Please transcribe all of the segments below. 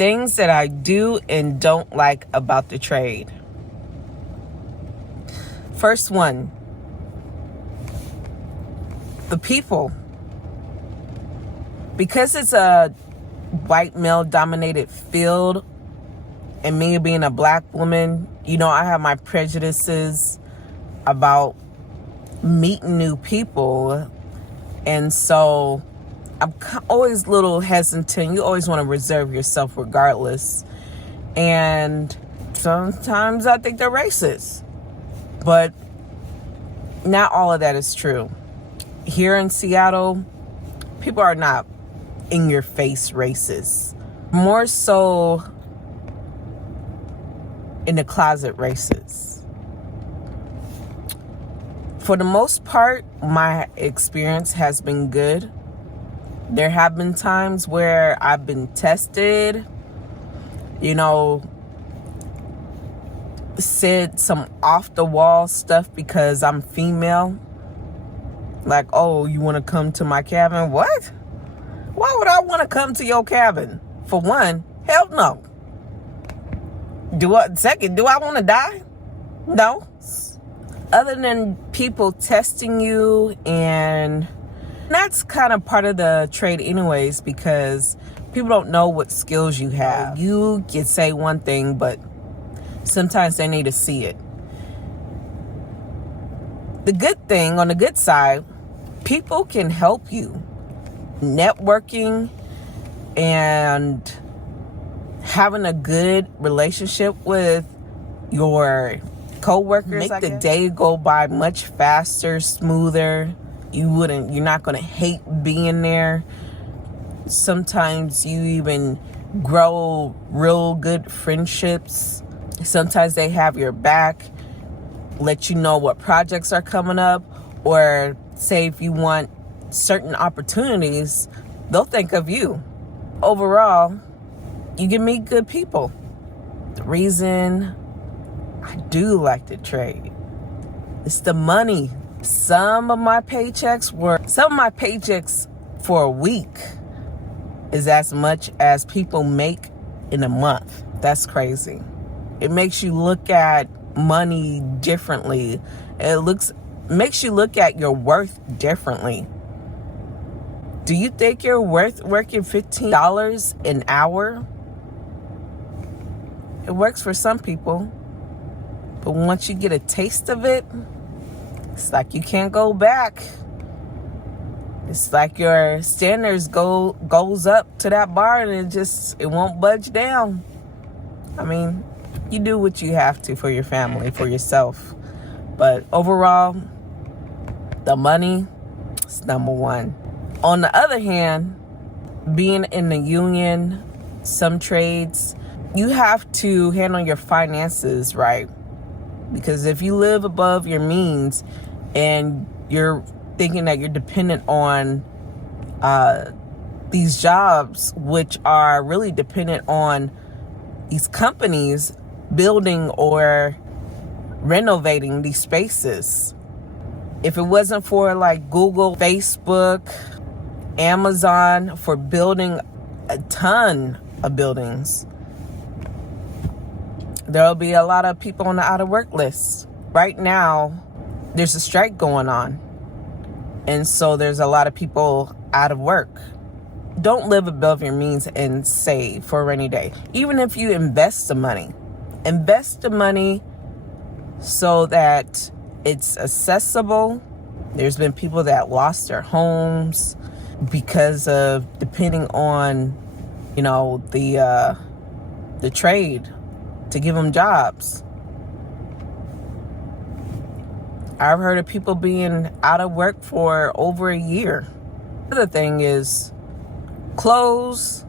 Things that I do and don't like about the trade. First one, the people. Because it's a white male dominated field, and me being a black woman, I have my prejudices about meeting new people. And so I'm always a little hesitant. You always want to reserve yourself regardless. And sometimes I think they're racist. But not all of that is true. Here in Seattle, people are not in your face racist. More so in the closet racist. For the most part, my experience has been good. There have been times where I've been tested, said some off the wall stuff because I'm female. Like, oh, you want to come to my cabin? What? Why would I want to come to your cabin? For one, hell no. Second, do I want to die? No. Other than people testing you, and that's kind of part of the trade anyways, because people don't know what skills you have. You can say one thing, but sometimes they need to see it. The good thing, on the good side, people can help you. Networking and having a good relationship with your co-workers make the day go by much faster, smoother. You're not going to hate being there. Sometimes you even grow real good friendships. Sometimes they have your back, let you know what projects are coming up, or say if you want certain opportunities, they'll think of you. Overall, you can meet good people. The reason I do like to trade, it's the money. Some of my paychecks for a week is as much as people make in a month. That's crazy. It makes you look at money differently. Makes you look at your worth differently. Do you think you're worth working $15 an hour? It works for some people. But once you get a taste of it, it's like you can't go back. It's like your standards goes up to that bar and it won't budge down. I mean, you do what you have to for your family, for yourself. But overall, the money is number one. On the other hand, being in the union, some trades, you have to handle your finances right. Because if you live above your means and you're thinking that you're dependent on these jobs, which are really dependent on these companies building or renovating these spaces. If it wasn't for like Google, Facebook, Amazon for building a ton of buildings, there'll be a lot of people on the out of work list. Right now, there's a strike going on. And so there's a lot of people out of work. Don't live above your means and save for a rainy day. Even if you invest the money so that it's accessible. There's been people that lost their homes because of depending on, the trade to give them jobs. I've heard of people being out of work for over a year. The other thing is clothes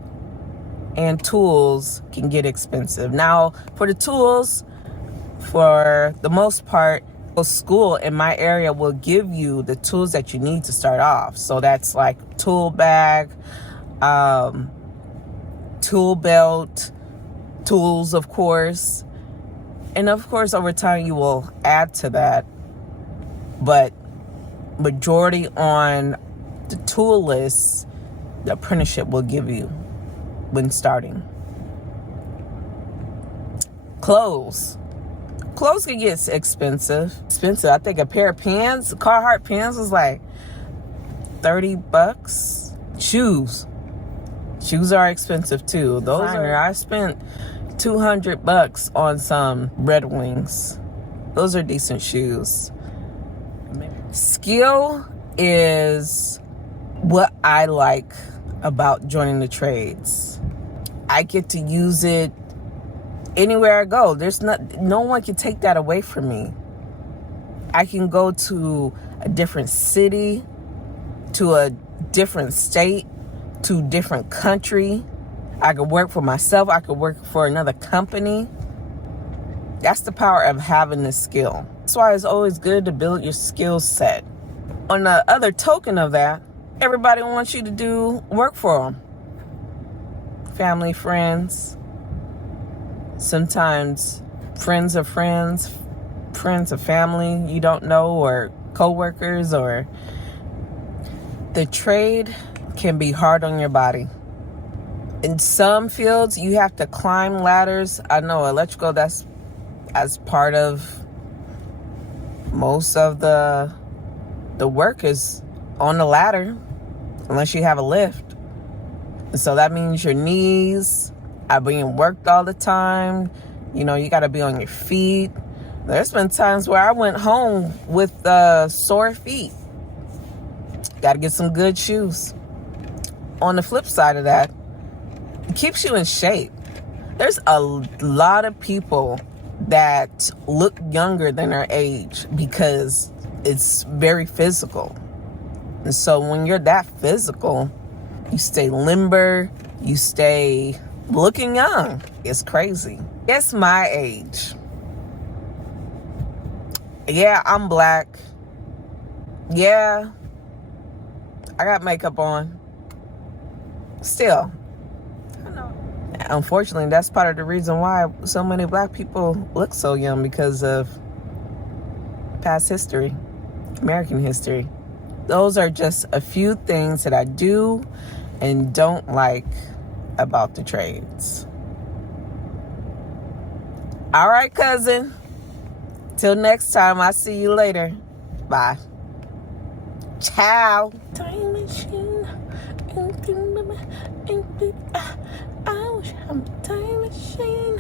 and tools can get expensive. Now, for the tools, for the most part, school in my area will give you the tools that you need to start off. So that's like tool bag, tool belt, tools, of course. And of course, over time, you will add to that. But majority on the tool list, the apprenticeship will give you when starting. Clothes. Clothes can get expensive. I think a pair of pants, Carhartt pants, was like $30. Shoes are expensive too. I spent $200 on some Red Wings. Those are decent shoes. Skill is what I like about joining the trades. I get to use it anywhere I go. No one can take that away from me. I can go to a different city, to a different state, to a different country. I could work for myself. I could work for another company. That's the power of having this skill. That's why it's always good to build your skill set. On the other token of that, everybody wants you to do work for them. Family, friends, sometimes friends of friends, friends of family you don't know, or co-workers. Or the trade can be hard on your body. In some fields, you have to climb ladders. I know electrical, that's as part of most of the work is on the ladder, unless you have a lift. So that means your knees are being worked all the time. You know, you got to be on your feet. There's been times where I went home with sore feet. Got to get some good shoes. On the flip side of that, it keeps you in shape. There's a lot of people that look younger than their age because it's very physical. And so when you're that physical, you stay limber, you stay looking young. It's crazy. It's my age. Yeah, I'm black. Yeah, I got makeup on. Still, unfortunately, that's part of the reason why so many black people look so young, because of past history, American history. Those are just a few things that I do and don't like about the trades. All right, cousin. Till next time, I'll see you later. Bye. Ciao. Time machine. I wish I'm a time machine.